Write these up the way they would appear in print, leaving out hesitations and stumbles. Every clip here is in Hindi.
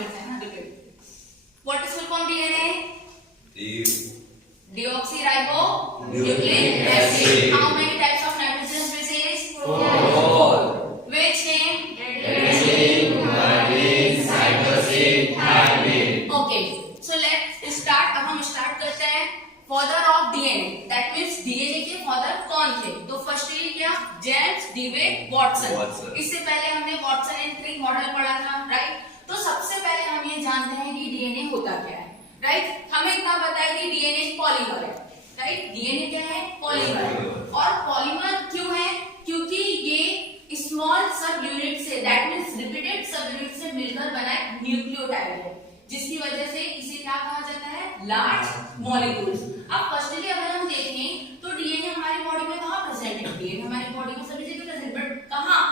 फिर से ना repeat. What is full form DNA? Deoxyribonucleic acid. How many types of nitrogenous bases? 4. Which name? Adenosine, guanine, cytosine, thymine. Okay, so let's start. अब हम स्टार्ट करते हैं father of DNA, that means DNA के फादर कौन थे? तो फर्स्टली क्या? James डीवे Watson. इससे पहले हमने वॉटसन एंड क्रिक मॉडल पढ़ा था, राइट? तो सबसे पहले हम ये जानते हैं कि डीएनए होता क्या है, राइट? हमें इतना पता है कि डीएनए पॉलीमर है, राइट? डीएनए क्या है? पॉलीमर है। और पॉलीमर क्यों है? क्योंकि ये स्मॉल सब यूनिट से, दैट मींस रिपीटेड सब यूनिट से मिलकर बना एक न्यूक्लियोटाइड है, जिसकी वजह से इसे क्या कहा जाता है? Large molecules. अब फर्स्टली अगर हम देखें तो डीएनए हमारी बॉडी में कहां प्रेजेंट है? डीएनए हमारी बॉडी में सभी जगह प्रेजेंट, बट कहां?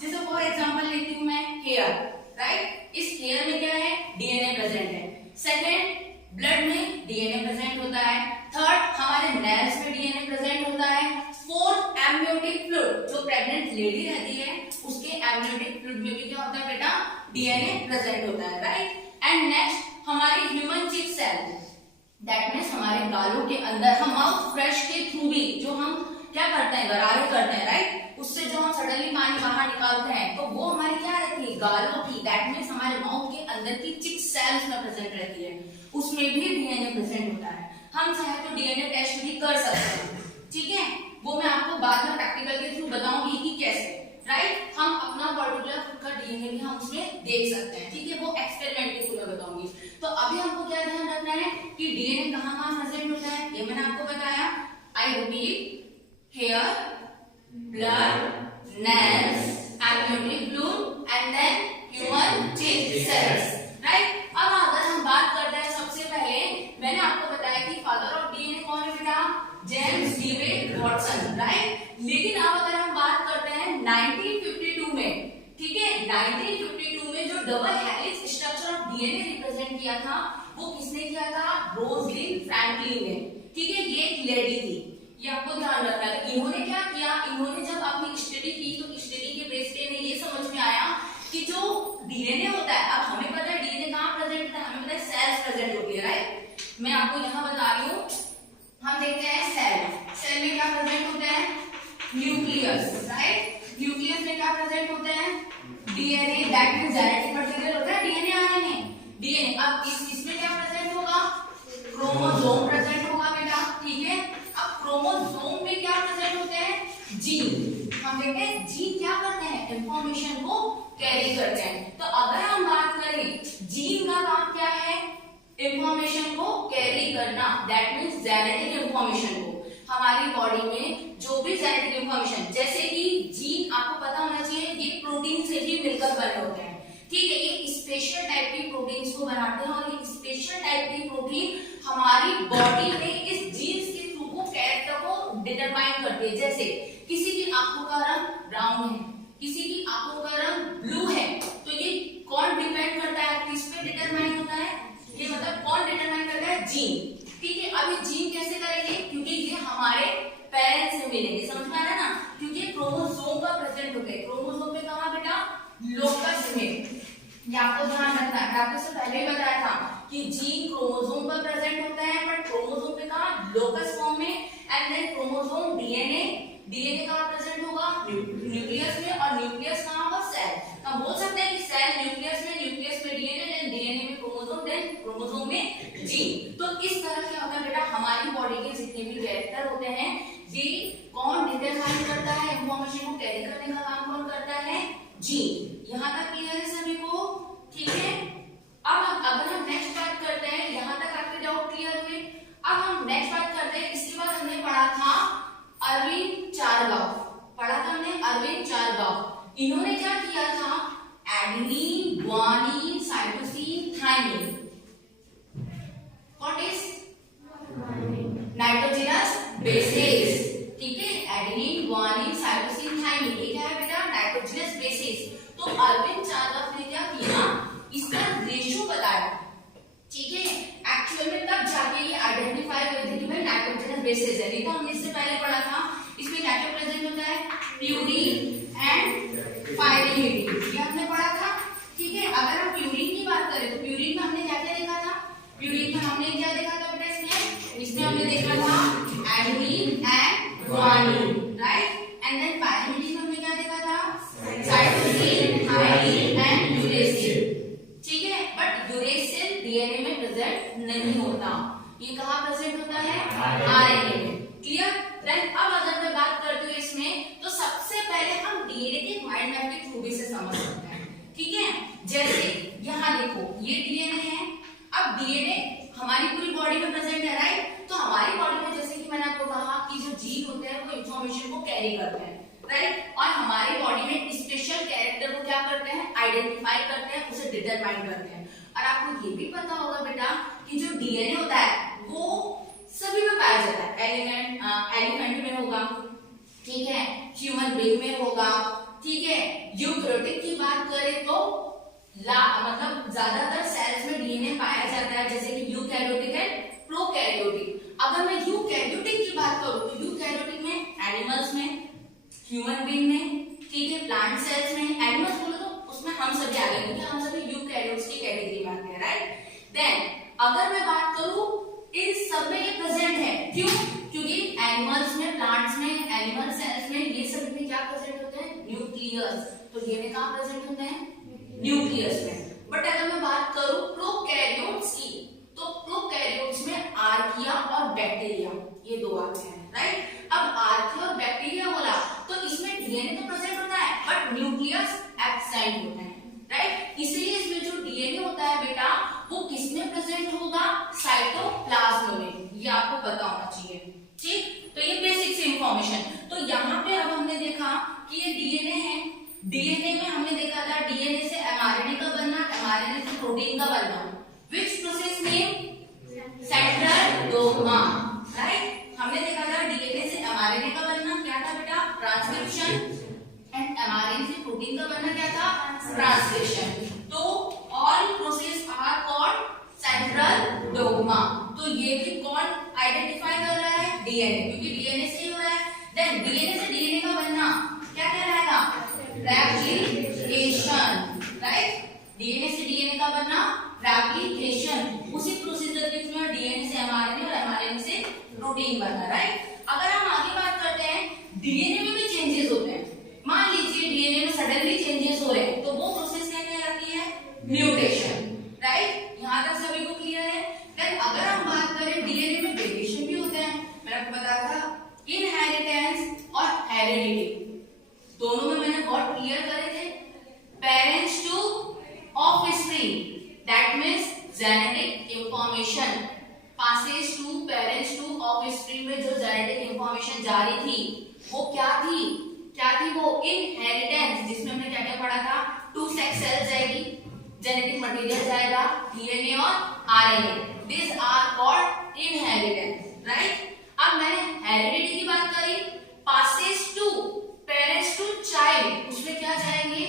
जैसे फॉर एग्जांपल लेती हूं मैं हेयर, राइट? इस हेयर में क्या है? डीएनए प्रेजेंट है। सेकंड, ब्लड में डीएनए प्रेजेंट होता है। थर्ड, हमारे नेल्स में डीएनए प्रेजेंट होता है। फोर्थ, एमनियोटिक फ्लूइड, जो प्रेग्नेंट लेडी रहती है उसके एमनियोटिक फ्लूइड में भी क्या होता है बेटा? डीएनए प्रेजेंट होता है, राइट? एंड नेक्स्ट, हमारी ह्यूमन चिक सेल, दैट मींस हमारे गालों के अंदर हम माउथ फ्रेश के थ्रू भी जो हम क्या करते हैं? गरारे करते हैं, राइट? उससे जो हम सडनली पानी बाहर निकालते हैं तो वो हमारी क्या रहती है? गालों की, दैट मींस हमारे माउथ के अंदर की चिक सेल्स में प्रेजेंट रहती है, उसमें भी डीएनए प्रेजेंट होता है। हम चाहे तो डीएनए टेस्ट भी कर सकते हैं, ठीक है? वो मैं आपको बाद में प्रैक्टिकल के थ्रू बताऊंगी कि कैसे, राइट? हम अपना पर्टिकुलर खुद का डीएनए भी हम उसमें देख सकते हैं, ठीक है? वो एक्सपेरिमेंट के थ्रू मैं बताऊंगी। तो अभी हमको क्या ध्यान रखना है कि डीएनए कहां-कहां प्रेजेंट होता है, ये मैंने आपको बताया। I repeat, hair, blood, nails, amniotic fluid and then human cheek cells, right? अब अगर हम बात करते हैं, सबसे पहले मैंने आपको बताया कि फादर ऑफ डीएनए कौन है बेटा? James डीवे Watson, right? लेकिन अब अगर हम बात करते हैं 1952 में, ठीक है? 1952 में जो double helix structure of DNA represent किया था वो किसने किया था? रोजलिन फ्रैंकलिन ने, ठीक है? ये एक लेडी थी, ये आपको ध्यान रखना है। इन्होंने क्या किया? इन्होंने जब अपनी स्टडी की तो स्टडी के बेस पे इन्हें ये समझ में आया कि जो डीएनए होता है, अब हमें पता है डीएनए कहां प्रेजेंट होता है, हमें पता है सेल्स प्रेजेंट होती है, राइट? मैं आपको यहां बता रही हूं, हम देखते हैं सेल। सेल में क्या प्रेजेंट होते हैं? Nucleus, right? न्यूक्लियस में क्या प्रेजेंट होते हैं? DNA, that means genetic material होता है डीएनए, आरएनए, डीएनए। अब इसमें क्या प्रेजेंट होगा? क्रोमोसोम प्रेजेंट होगा बेटा, ठीक है? अब क्रोमोसोम में क्या प्रेजेंट होते हैं? जीन। हम देखते हैं जीन क्या करते हैं? इंफॉर्मेशन को कैरी करते हैं। तो अगर हम बात करें जीन का काम क्या है? इंफॉर्मेशन को कैरी करना, दैट मींस जेनेटिक इंफॉर्मेशन को। हमारी बॉडी में जो भी जेनेटिक इंफॉर्मेशन, जैसे कि जीन आपको पता होना चाहिए ये प्रोटीन से ही मिलकर बने होते हैं, ठीक है? ये स्पेशल टाइप की प्रोटीन्स को बनाते हैं और ये स्पेशल टाइप की प्रोटीन हमारी बॉडी में इस जीन्स के थ्रू को कैरेक्टर को डिटरमाइन करती है। जैसे किसी की आंखों का रंग ब्राउन है, किसी की आंखों का रंग ब्लू है, तो ये कौन डिपेंड करता है? किस पे डिटरमाइन होता है? ये मतलब कौन डिटरमाइन करता है? जीन, ठीक है? अब ये जीन कैसे करेंगे? क्योंकि ये हमारे पेरेंट्स से मिलेंगे, समझ में आ रहा है ना? क्योंकि क्रोमोसोम का प्रेजेंट होते हैं। क्रोमोसोम पे कहां बेटा? लोकस में। ये आपको ध्यान रखना है, आपको इससे पहले ही बताया था कि जीन क्रोमोसोम पर प्रेजेंट होता है, बट क्रोमोसोम पे कहां? लोकस फॉर्म में। And then chromosome DNA, DNA कहां प्रेजेंट होगा? न्यूक्लियस में। और न्यूक्लियस कहां होगा? सेल। हम बोल सकते हैं कि सेल न्यूक्लियस में, न्यूक्लियस में डीएनए, देन डीएनए में क्रोमोसोम, देन क्रोमोसोम में जीन। तो इस तरह क्या होता है बेटा? हमारी बॉडी के जितने भी कैरेक्टर होते हैं ये कौन डिटरमाइन करता है? इंफॉर्मेशन को कैरी करने का काम कौन करता है? जीन। यहां तक क्लियर है सभी को? ठीक है? अब अगर हम नेक्स्ट बात करते हैं, यहां तक आपके डाउट क्लियर हुए? अब हम नेक्स्ट बात करते हैं, इसके बाद हमने पढ़ा था अरविंद चारगाव, पढ़ा था हमने अरविंद चारगाव। इन्होंने क्या किया था? Adenine, guanine, cytosine, thymine, what is nitrogenous bases, ठीक है? एडेनिन, ग्वानिन, साइटोसिन, थायमिन, ये क्या है बेटा? Nitrogenous bases. तो अरविंद चारगाव ने क्या किया? इसका रेशियो बताया, ठीक है? एक्चुअल में तब जाके ये आइडेंटिफाई हुए थे कि भाई नाइट्रोजनस बेसेस है। नहीं तो हमने इससे पहले पढ़ा था इसमें क्या क्या प्रेजेंट होता है? प्यूरिन एंड पायरीमिडीन, ये हमने पढ़ा था, ठीक है? अगर हम प्यूरिन की बात करें तो अब डीएनए हमारी पूरी बॉडी में प्रेजेंट है, राइट। तो हमारी बॉडी में जैसे कि मैंने आपको कहा कि जो जीन होते हैं वो इंफॉर्मेशन को कैरी करते हैं, राइट। और हमारी बॉडी में स्पेशल कैरेक्टर को क्या करते हैं, आइडेंटिफाई करते हैं, उसे डिटरमाइन करते हैं। और आपको ये भी पता होगा बेटा कि जो डीएनए होता है वो सभी में पाया जाता है। एलिफेंट में होगा, ठीक है, ह्यूमन बीइंग में होगा, ठीक है। यूकैरियोटिक की बात करें तो मतलब ज्यादातर सेल्स में डीएनए पाया जाता है, जैसे कि यूकैरियोटिक है, प्रोकैरियोटिक। अगर मैं यूकैरियोटिक की बात करूं तो यूकैरियोटिक में एनिमल्स में, ह्यूमन बीइंग में, ठीक है, प्लांट सेल्स में। एनिमल्स बोलो तो उसमें हम सभी आ गए क्योंकि हम सभी यूकैरियोट्स की कैटेगरी में आते हैं, राइट। देन अगर मैं बात करूं इन सब में ये प्रेजेंट है, क्यों? क्योंकि एनिमल्स में, प्लांट्स में, एनिमल सेल्स में ये सब में क्या प्रेजेंट होते हैं, न्यूक्लियस। तो डीएनए कहां प्रेजेंट होते हैं, न्यूक्लियस में। बट अगर मैं बात करूं प्रोकैरियोट्स की तो प्रोकैरियोट्स में आर्किया और बैक्टीरिया ये दो आते हैं, राइट। अब आर्किया और बैक्टीरिया बोला तो इसमें डीएनए तो प्रेजेंट होता है बट न्यूक्लियस एब्सेंट होता है, राइट। इसलिए इसमें जो डीएनए होता है बेटा वो किसमें प्रेजेंट होगा, साइटोप्लाज्म में। ये आपको पता होना चाहिए, ठीक। तो ये बेसिक सी इंफॉर्मेशन। तो यहाँ पे अब हमने देखा कि ये डीएनए है। डीएनए में हमने देखा था डीएनए से एमआरएनए का बनना, एमआरएनए से प्रोटीन का बनना। Which process name, central dogma, right. हमने देखा था डीएनए से एमआरएनए का बनना क्या था बेटा, ट्रांसक्रिप्शन, एंड एमआरएनए से प्रोटीन का बनना क्या था, ट्रांसलेशन। तो all process are called central dogma. तो ये भी कौन आइडेंटिफाई कर रहा है, डीएनए, क्योंकि डीएनए से ही हो रहा है। देन डीएनए से डीएनए का बनना क्या कहलाएगा, रेप्लिकेशन, राइट। डीएनए से डीएनए का बनना रेप्लिकेशन। उसी प्रोसीजर के थ्रू डीएनए से एमआरएनए और एमआरएनए से प्रोटीन बनना, राइट। अगर हम आगे बात करते हैं डीएनए में भी चेंजेस होते हैं। मान लीजिए डीएनए में सडनली चेंजेस हो रहे हैं तो वो प्रोसेस क्या कहलाती है, म्यूटेशन, राइट। यहां तक सभी को क्लियर है। देन अगर हम बात करें डीएनए में वेरिएशन भी होते हैं। मैंने आपको बताया था इनहेरिटेंस और हेरेडिटी, दोनों में मैंने बहुत क्लियर करे थे। Parents to offspring, that means genetic information passes to parents to offspring में जो जेनेटिक इंफॉर्मेशन जा रही थी वो क्या थी, वो इनहेरिटेंस, जिसमें हमने क्या क्या पढ़ा था, टू सेक्स सेल्स जाएगी, जेनेटिक मटेरियल जाएगा, डीएनए और RNA, this are called inheritance, right. अब मैंने हेरिडिटी की बात करी, passes to parents to child, उसमें क्या जाएंगे,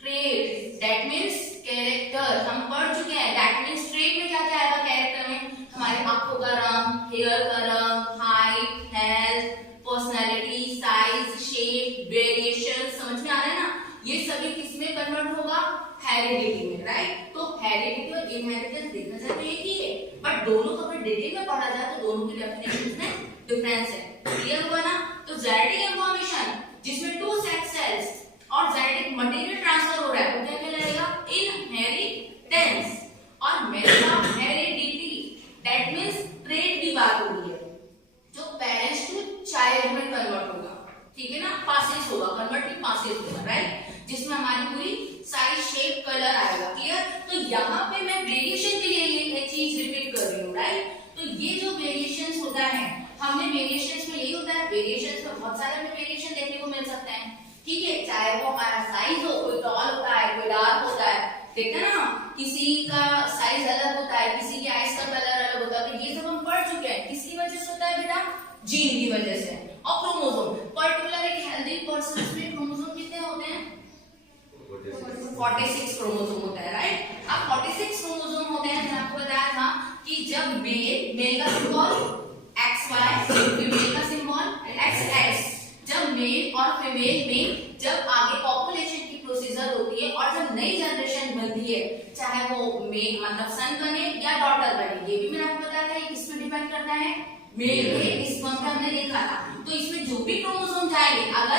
ट्रेट, दैट मींस कैरेक्टर। हम पढ़ चुके हैं, दैट मींस ट्रेट में क्या क्या आएगा, कैरेक्टर में हमारे आंखों का रंग, हेयर का रंग, height, health, personality, size, shape, variation, समझ में आ रहा है ना। ये सभी किसमें कन्वर्ट होगा, हेरिडिटी में, राइट। तो हेरिडिटी और इनहेरिटेंस देखा जाए तो एक ही है, बट दोनों को अगर डिटेल में पढ़ा जाए तो दोनों की डेफिनेशन में डिफरेंस है। क्लियर हुआ ना। तो जेनेटिक इंफॉर्मेशन जिसमें टू सेक्स सेल्स और जेनेटिक मटेरियल ट्रांसफर हो रहा है वो क्या कहलाएगा, इनहेरिटेंस। और मेरा हेरिडिटी, दैट मींस ट्रेट की बात हो रही है जो पेरेंट्स टू चाइल्ड में कन्वर्ट होगा, ठीक है ना, पासेस होगा, कन्वर्टिंग पासेस होगा, राइट, जिसमें हमारी पूरी साइज, शेप, कलर आएगा। क्लियर। तो यहाँ पे मैं वेरिएशन के लिए ये चीज रिपीट कर रही हूँ, राइट। तो ये जो वेरिएशंस होता है, हमने वेरिएशंस में यही होता है, वेरिएशंस में बहुत सारे हमें वेरिएशन देखने को मिल सकते हैं, ठीक है, चाहे वो हमारा साइज हो, कोई टॉल होता है, कोई डार्क होता है, देखते हैं ना, किसी का साइज अलग होता है, किसी की आइज का कलर अलग होता है। तो ये सब हम पढ़ चुके हैं, किसकी वजह से होता है बेटा, जीन की वजह से। और क्रोमोसोम, पर्टिकुलर एक हेल्दी पर्सन में क्रोमोसोम कितने होते हैं, 46 क्रोमोसोम होता है, राइट। अब 46 क्रोमोसोम होते हैं, मैंने आपको बताया था कि जब मेल का सिंबल XY, फीमेल का सिंबल XX, जब मेल और फीमेल में जब आगे पॉपुलेशन की प्रोसीजर होती है और जब नई जनरेशन बनती है, चाहे वो मेल मतलब सन बने या डॉटर बने, ये भी मैंने आपको बताया था ये किस पे डिपेंड करता है, मेल पे। इस मंथ हमने देखा था। तो इसमें जो भी क्रोमोसोम जाएंगे, अगर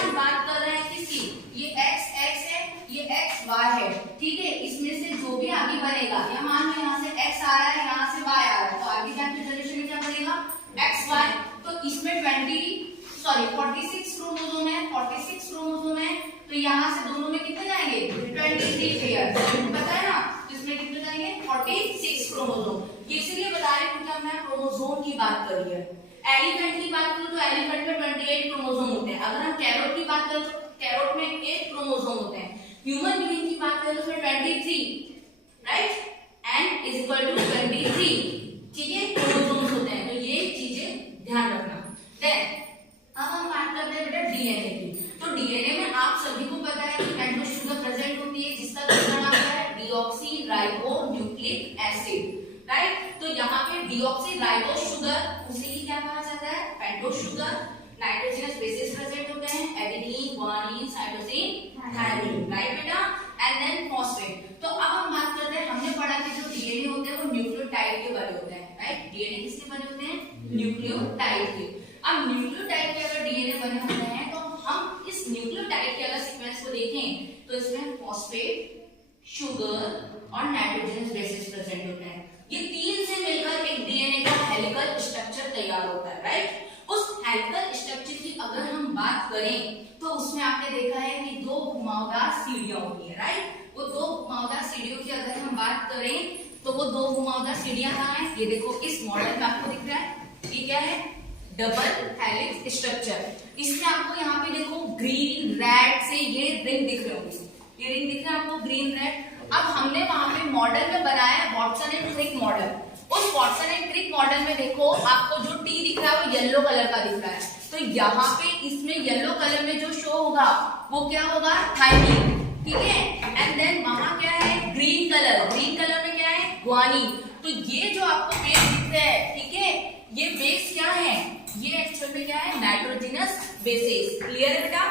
हम बात कर रहे हैं किसकी, ये XX है, ये XY है, ठीक है, इसमें से जो भी आगे बनेगा, या मान लो यहाँ से X आ रहा है, यहाँ से Y आ रहा है, तो आगे जाके जनरेशन में क्या बनेगा, XY। तो इसमें 46 क्रोमोसोम है, 46 क्रोमोसोम है, तो यहाँ से दोनों में कितने जाएंगे, 23 पेयर, पता है ना। तो इसमें कितने जाएंगे, 46 क्रोमोसोम। ये इसीलिए बता रहे हैं क्योंकि हमने क्रोमोसोम की बात करी है। एलिफेंट की बात करूं तो एलिफेंट में 28 क्रोमोसोम होते हैं। अगर हम कैरोट की बात करें तो कैरोट में 8 क्रोमोसोम होते हैं। ह्यूमन बीइंग की बात करें तो उसमें 23, right, n is equal to 23, ठीक है, क्रोमोसोम्स होते हैं। तो ये चीजें ध्यान रखना। देन अब हम बात करते हैं बेटा डीएनए की। तो डीएनए में आप सभी को पता है कि पेंटोज शुगर प्रेजेंट होती है, जिसका दूसरा नाम क्या है, deoxy ribo nucleic acid, right. तो यहाँ पे डीऑक्सी राइबो शुगर, उसी की क्या कहा जाता है, pentose sugar. Nitrogenous bases present होते हैं, adenine, guanine, cytosine, thymine, right बेटा, एंड देन फॉस्फेट। तो अब हम बात करते हैं, हमने पढ़ा कि जो डीएनए होते हैं वो न्यूक्लियोटाइड के बने होते हैं, राइट। डीएनए किसके बने होते हैं, न्यूक्लियोटाइड के। अब न्यूक्लियोटाइड के अगर डीएनए बने होते हैं तो हम इस न्यूक्लियोटाइड के अगर सीक्वेंस को देखें तो इसमें फॉस्फेट, शुगर और नाइट्रोजनस बेसेस प्रेजेंट होते हैं। ये तीन से मिलकर एक डीएनए का हेलिकल स्ट्रक्चर तैयार होता है, राइट। उस हेलिकल स्ट्रक्चर की अगर हम बात करें तो उसमें आपने देखा है कि दो घुमावदार सीढ़ियां होती है, राइट। वो दो घुमावदार सीढ़ियों की अगर हम बात करें तो वो दो घुमावदार सीढ़ियां कहाँ हैं, ये देखो इस मॉडल में आपको दिख रहा है, ये क्या है, डबल हेलिक्स स्ट्रक्चर। इसमें आपको यहाँ पे देखो ग्रीन रेड से ये रिंग दिख रहे होंगे, ये रिंग दिख रहा है आपको ग्रीन रेड। अब हमने वहां पे मॉडल में बनाया वाटसन एंड क्रिक मॉडल। उस वाटसन एंड क्रिक मॉडल में देखो आपको जो टी दिख रहा है वो येलो कलर का दिख रहा है। तो यहाँ पे इसमें येलो कलर में जो शो होगा वो क्या होगा, थायमिन, ठीक है। एंड देन वहां क्या है, ग्रीन कलर में क्या है, गुआनिन। तो ये जो आपको बेस दिख रहा है, ठीक है, ये बेस क्या है, ये एक्चुअल में क्या है, नाइट्रोजनस बेसेस। क्लियर है बेटा।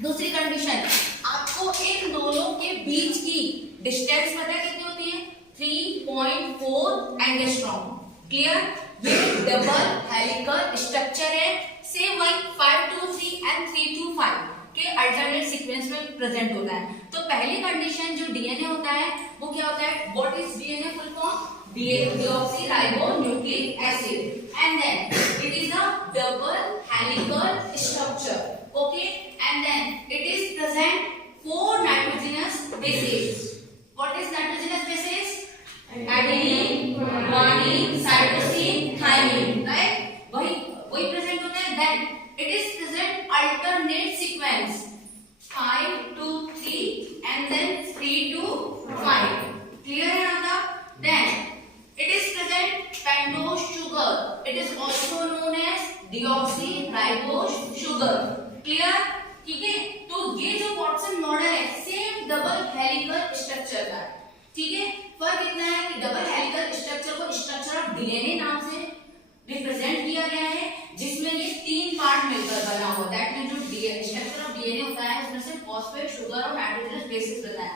दूसरी कंडीशन, आपको इन दोनों के बीच की डिस्टेंस पता है कितनी होती है, 3.4 एंगस्ट्रॉम। क्लियर। ये डबल हेलिकल स्ट्रक्चर है, सेम वही 5-3 एंड 3-5 के अल्टरनेट सीक्वेंस में प्रेजेंट होता है। तो पहली कंडीशन जो डीएनए होता है वो क्या होता है, what is DNA full form, deoxyribonucleic acid, and then it is a double helical structure, okay, and then it is present 4 nitrogenous bases. What is nitrogenous bases, adenine, guanine, cytosine, thymine, right, वही प्रेजेंट होता है। Then it is present alternate sequence 5-3 and then 3-5। Clear है ना। Then it is present pentose sugar, it is also known as deoxyribose sugar। Clear, ठीक है। तो ये जो वाटसन मॉडल है सेम डबल हेलिकल स्ट्रक्चर का है, ठीक है। फर्क इतना है कि डबल हेलिकल स्ट्रक्चर को स्ट्रक्चर ऑफ डीएनए नाम से रिप्रेजेंट किया गया है, जिसमें ये 3 पार्ट मिलकर बना हुआ है। दैट मींस जो स्ट्रक्चर ऑफ डीएनए होता है उसमें से फॉस्फेट, शुगर और नाइट्रोजनस बेसिस रहता है।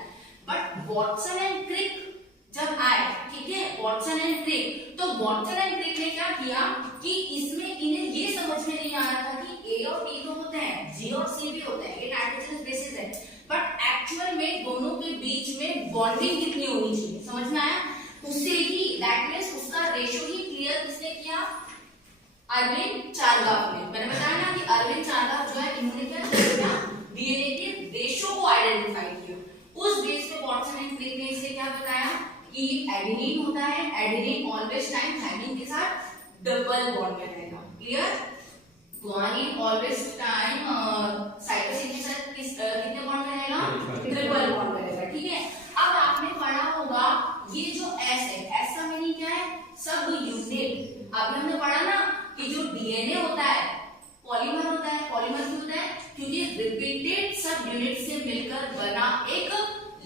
बट वाटसन एंड क्रिक जब आए, ठीक है, वाटसन एंड क्रिक, तो वाटसन एंड क्रिक ने क्या किया कि इसमें इन्हें ये समझ में नहीं आ रहा था कि ए और टी तो होते हैं, जी और सी भी होते हैं, ये नाइट्रोजनस बेसिस है, बट एक्चुअल में दोनों के बीच में बॉन्डिंग कितनी होनी चाहिए, समझ में आया। उससे ही दैट मींस उसका रेशियो ही क्लियर किसने किया, अरविंद चारगाफ ने। मैंने बताया ना कि अरविंद चारगाफ जो है इन्होंने क्या किया, डीएनए के रेशियो को आइडेंटिफाई किया। उस बेस पे वाटसन एंड क्रिक ने इसे क्या बताया कि एडेनिन होता है, एडेनिन ऑलवेज टाइम थायमिन के साथ डबल बॉन्ड में रहेगा। Clear. Guanine always time cytosine के साथ कितने बॉन्ड में रहेगा, ट्रिपल बॉन्ड में रहेगा, ठीक है। अब आपने पढ़ा होगा ये जो एस है, एस का मीनिंग क्या है, सब यूनिट। अभी हमने पढ़ा ना कि जो डीएनए होता है पॉलीमर होता है। पॉलीमर क्यों होता है, क्योंकि रिपीटेड सब यूनिट से मिलकर बना एक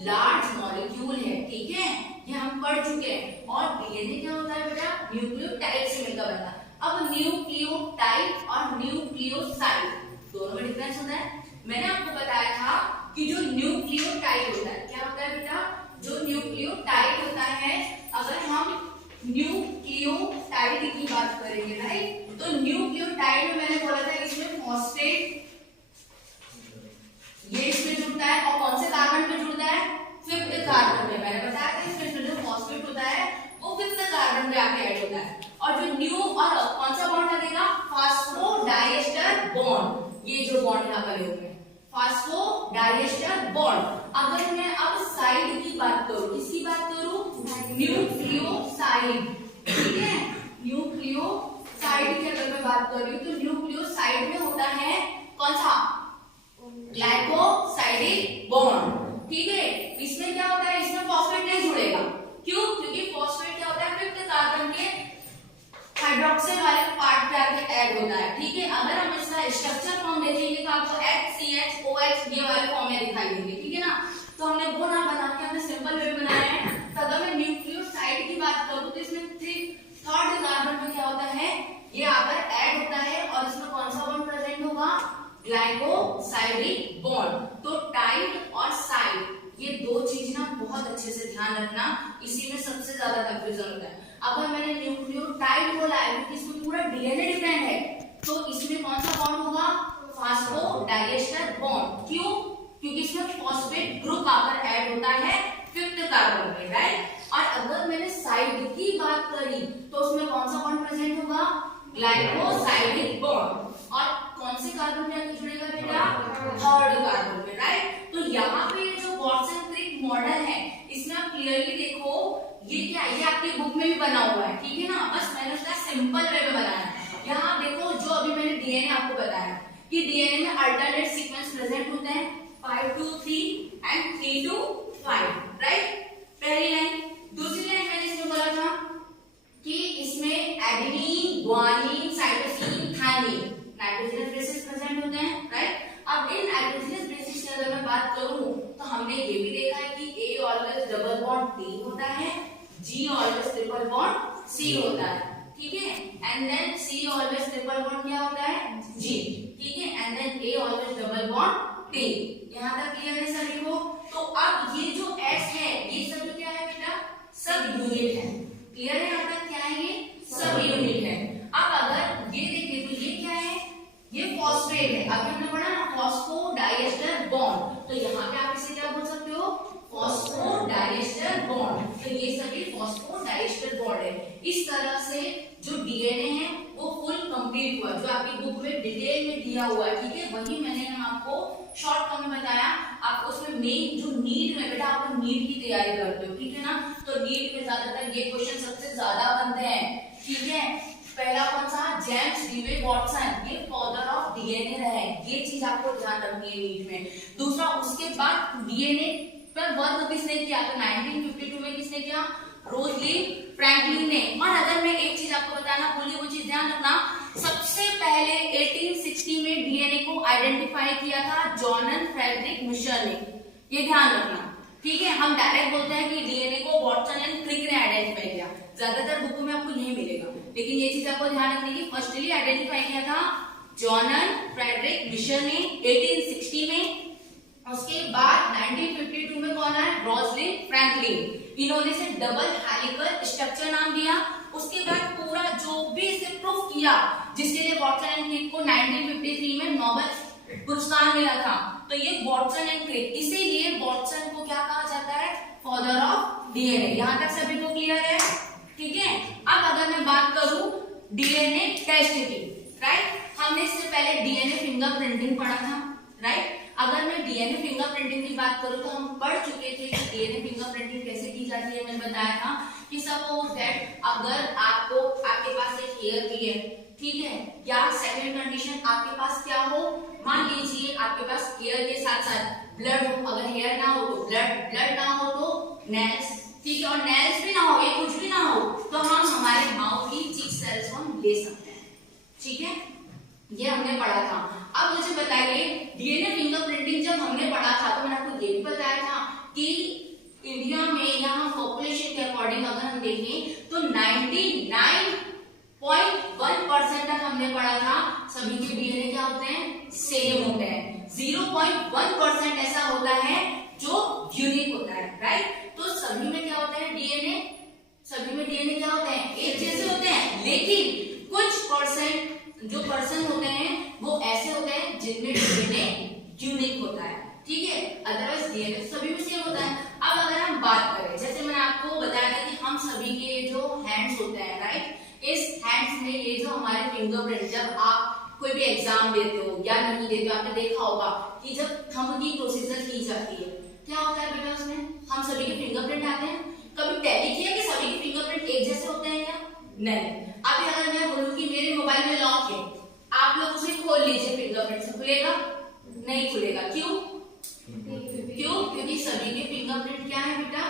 लार्ज मॉलिक्यूल है, ठीक है, ये हम पढ़ चुके हैं। और डीएनए क्या होता है बेटा, न्यूक्लियोटाइड से मिलकर बनता है। अब न्यूक्लियोटाइड और न्यूक्लियोसाइड दोनों में डिफरेंस होता है। मैंने आपको बताया था कि जो न्यूक्लियोटाइड होता है, क्या होता है बेटा, जो न्यूक्लियोटाइड होता है, अगर हम न्यूक्लियोटाइड की बात करेंगे, राइट, तो न्यूक्लियोटाइड में मैंने बोला था इसमें फॉस्फेट ये इसमें जुड़ता है, और कौन से कार्बन पे जुड़ता है, 5th कार्बन पे। मैंने बताया था इसमें जो फॉस्फेट होता है वो 5th कार्बन पे आके ऐड होता है। और जो न्यू और कौन सा बॉन्ड लगेगा, फास्फोडाइएस्टर बॉन्ड। ये जो बॉन्ड यहाँ पर होंगे फास्फोडाइएस्टर बॉन्ड। अगर मैं अब साइड की बात करूं, किसकी बात करूं, न्यूक्लियोसाइड न्यूक्लियोसाइड, ठीक है, न्यूक्लियोसाइड की अगर मैं बात कर रही हूँ तो न्यूक्लियोसाइड में होता है कौन सा, ग्लाइकोसाइडिक बॉन्ड, ठीक है। इसमें क्या होता है, इसमें फॉस्फेट नहीं जुड़ेगा, क्यों, क्योंकि फॉस्फेट क्या होता है, फिफ्थ कार्बन के हाइड्रोक्सिल वाले पार्ट पे आके ऐड होता है, ठीक है। अगर हम इसका स्ट्रक्चर फॉर्म देखेंगे तो आपको HCHOH ये वाले फॉर्म में दिखाई देंगे, ठीक है ना। तो हमने वो ना बना के हमने सिंपल वे बनाया है। तो अगर मैं न्यूक्लियोसाइड की बात करूं तो इसमें थर्ड कार्बन पे क्या होता है, ये आकर ऐड होता है और इसमें कौन सा बॉन्ड प्रेजेंट होगा, ग्लाइकोसाइडिक बॉन्ड। तो टाइड और साइड ये दो चीज ना बहुत अच्छे से ध्यान रखना, इसी में सबसे ज्यादा कंफ्यूजन होता है। अगर मैंने न्यूक्लियोटाइड बोला है क्योंकि इसमें पूरा डीएनए डिपेंड है, तो इसमें कौन सा बॉन्ड होगा, फास्फोडाइएस्टर बॉन्ड, क्यों, क्योंकि इसमें फॉस्फेट ग्रुप आकर ऐड होता है फिफ्थ कार्बन पे, राइट। और अगर मैंने साइड की बात करी तो उसमें कौन सा बॉन्ड प्रेजेंट होगा, ग्लाइकोसाइडिक बॉन्ड, और कौन से कार्बन पे जुड़ेगा बेटा, थर्ड कार्बन पे, राइट। तो यहाँ पे जो वाटसन-क्रिक मॉडल है इसमें आप क्लियरली देखो, ये क्या है, ये आपकी बुक में भी बना हुआ है, ठीक है ना, बस मैंने उसका सिंपल वे में बनाया है। यहाँ देखो जो अभी मैंने डीएनए आपको बताया कि डीएनए में अल्टरनेट सीक्वेंस प्रेजेंट होते हैं 5 to 3 एंड 3 to 5, राइट, पहली लाइन। दूसरी लाइन मैंने इसमें बोला था कि इसमें adenine, guanine, cytosine, thymine nitrogenous bases present होते हैं, राइट। अब इन नाइट्रोजनस बेसिस की अगर मैं बात करूं तो हमने ये भी देखा है कि A always double bond D होता है, G always triple bond C होता है, ठीक है, and then C always triple bond क्या होता है, G, ठीक है, and then A always double bond T। यहाँ तक क्लियर है सभी को। तो अब ये जो S है ये सब क्या है बेटा, सब यूनिट है, क्लियर है यहाँ तक, क्या है ये, सब यूनिट है। अब अगर ये देखें तो ये क्या है, ये फॉस्फेट है, अभी हमने पढ़ा ना फॉस्फोडाइएस्टर बॉन्ड, तो यहाँ पे आप इसे क्या बोल सकते हो, फॉस्फोडाइएस्टर बॉन्ड। तो ये सभी फॉस्फोडाइएस्टर बॉन्ड है। इस तरह से जो डीएनए है वो फुल कंप्लीट हुआ, जो आपकी बुक में डिटेल में दिया हुआ है, ठीक है, वही मैंने हम आपको शॉर्ट फॉर्म में बताया। आपको उसमें मेन जो नीट में बेटा, आप नीट की तैयारी करते हो, ठीक है ना, तो नीट में ज्यादातर ये क्वेश्चन सबसे ज्यादा बनते हैं, ठीक है। पहला कौन सा, जेम्स डीवे वॉटसन, ये फादर ऑफ डीएनए रहे, ये चीज आपको ध्यान रखनी है नीट में। दूसरा, उसके बाद डीएनए पर वर्क किसने किया, तो 1952 में किसने किया, रोजलिन फ्रैंकलिन ने। और अगर मैं एक चीज आपको बताना भूली, वो चीज ध्यान रखना, सबसे पहले 1860 में डीएनए को आइडेंटिफाई किया था जॉनसन फ्रेडरिक मिशर ने, ये ध्यान रखना, ठीक है। हम डायरेक्ट बोलते हैं कि डीएनए को वाटसन एंड क्रिक ने आइडेंटिफाई किया, ज्यादातर बुकों में आपको यही मिलेगा, लेकिन ये चीज आपको ध्यान रखनी है कि फर्स्टली आइडेंटिफाई किया था जॉनसन फ्रेडरिक मिशर ने 1860 में। उसके बाद 1952 में कौन आया, रोजलिन फ्रैंकलिन, इन्होंने से डबल हेलिकल स्ट्रक्चर नाम दिया। उसके बाद पूरा जो भी इसे प्रूफ किया, जिसके लिए वाटसन एंड क्रिक को 1953 में नोबेल पुरस्कार मिला था, तो ये वाटसन एंड क्रिक, इसीलिए वाटसन को क्या कहा जाता है, फादर ऑफ डीएनए। यहाँ तक सभी को क्लियर है, ठीक है। अब अगर मैं बात करूं डीएनए टेस्ट की, राइट, हमने इससे पहले डीएनए फिंगरप्रिंटिंग पढ़ा था, राइट। अगर मैं डीएनए फिंगरप्रिंटिंग की बात करूं तो हम पढ़ चुके थे कि डीएनए फिंगरप्रिंटिंग कैसे की जाती है। मैंने बताया था कि सपोज दैट अगर आपको, आपके पास एक हेयर भी है, ठीक है, या सेकंड कंडीशन आपके पास क्या हो, मान लीजिए आपके पास हेयर के साथ साथ ब्लड हो, अगर हेयर ना हो तो ब्लड, ब्लड ना हो तो नेल्स, ठीक है, और नेल्स भी ना हो, ये कुछ भी ना हो, तो हम हमारे माउथ की चीक सेल्स को हम ले सकते हैं, ठीक है, ये हमने पढ़ा था। अब मुझे बताइए डीएनए फिंगरप्रिंटिंग जब हमने पढ़ा था तो मैंने आपको ये भी बताया था कि इंडिया में यहाँ पॉपुलेशन के अकॉर्डिंग अगर हम देखें तो 99.1% तक हमने पढ़ा था सभी के डीएनए क्या होते हैं, सेम होते हैं। 0.1% ऐसा होता है जो यूनिक होता है, राइट। तो सभी में क्या होता है डीएनए, सभी में डीएनए क्या होते हैं, एक जैसे होते हैं, लेकिन कुछ परसेंट जो पर्सन होते हैं वो ऐसे होते हैं जिनमें डीएनए यूनिक होता है, ठीक है, अदरवाइज डीएनए सभी में सेम होता है। अब अगर हम बात करें, जैसे मैंने आपको बताया था कि हम सभी के जो हैंड्स होते हैं, राइट, इस हैंड्स में ये जो हमारे फिंगरप्रिंट, जब आप कोई भी एग्जाम देते हो या नहीं देते हो, आपने देखा होगा कि जब थंब की प्रोसीजर की जाती है, क्या होता है बेटा, उसमें हम सभी के फिंगरप्रिंट आते हैं। कभी टैली किया कि सभी के फिंगरप्रिंट एक जैसे नहीं। अभी अगर मैं बोलूं कि मेरे मोबाइल में लॉक है, आप लोग उसे खोल लीजिए फिंगरप्रिंट से, खुलेगा? नहीं खुलेगा। क्यों? क्योंकि सभी के फिंगरप्रिंट क्या है बेटा?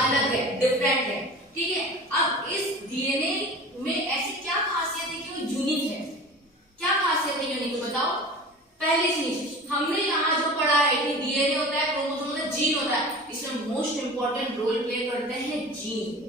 अलग है, डिफरेंट है। ठीक है, अब इस डीएनए में ऐसी क्या खासियत है कि वो यूनिक है? क्या खासियत है यूनिक, बताओ? पहली चीज हमने यहाँ जो पढ़ा है कि डीएनए होता है, क्रोमोसोम होता है, जीन होता है, इसमें मोस्ट इंपॉर्टेंट रोल प्ले करते हैं जीन।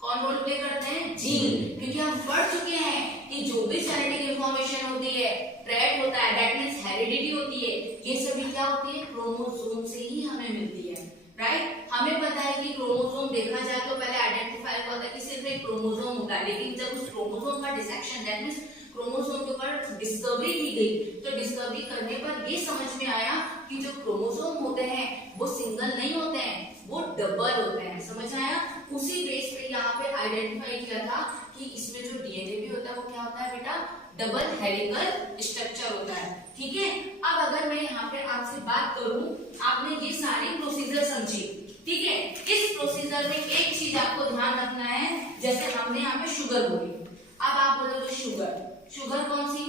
कौन रोल प्ले करते हैं? जीन। क्योंकि हम पढ़ चुके हैं कि जो भी जेनेटिक इंफॉर्मेशन होती है, ट्रेड होता है, दैट मींस हेरिडिटी होती है, ये सभी क्या होती है? क्रोमोसोम से ही हमें मिलती है, राइट? हमें पता है कि क्रोमोसोम देखा जाए तो पहले आइडेंटिफाई होता है कि सिर्फ एक क्रोमोसोम होता है, लेकिन जब उस क्रोमोसोम का डिसेक्शन, दैट मींस क्रोमोसोम के ऊपर डिस्कवरी की गई, तो डिस्कवरी करने पर ये समझ में आया कि जो क्रोमोसोम होते हैं वो सिंगल नहीं होते हैं, वो डबल होते हैं। समझ आया? उसी बेस पे यहाँ पे आइडेंटिफाई किया था कि इसमें जो डीएनए भी होता है वो क्या होता है बेटा? डबल हेलिकल स्ट्रक्चर होता है। ठीक है, अब अगर मैं यहाँ पे आपसे बात करूं, आपने ये सारी प्रोसीजर समझी, ठीक है? इस प्रोसीजर में एक चीज आपको ध्यान रखना है, जैसे हमने यहाँ पे शुगर बोली, अब आप बोलोगे शुगर, शुगर कौन सी?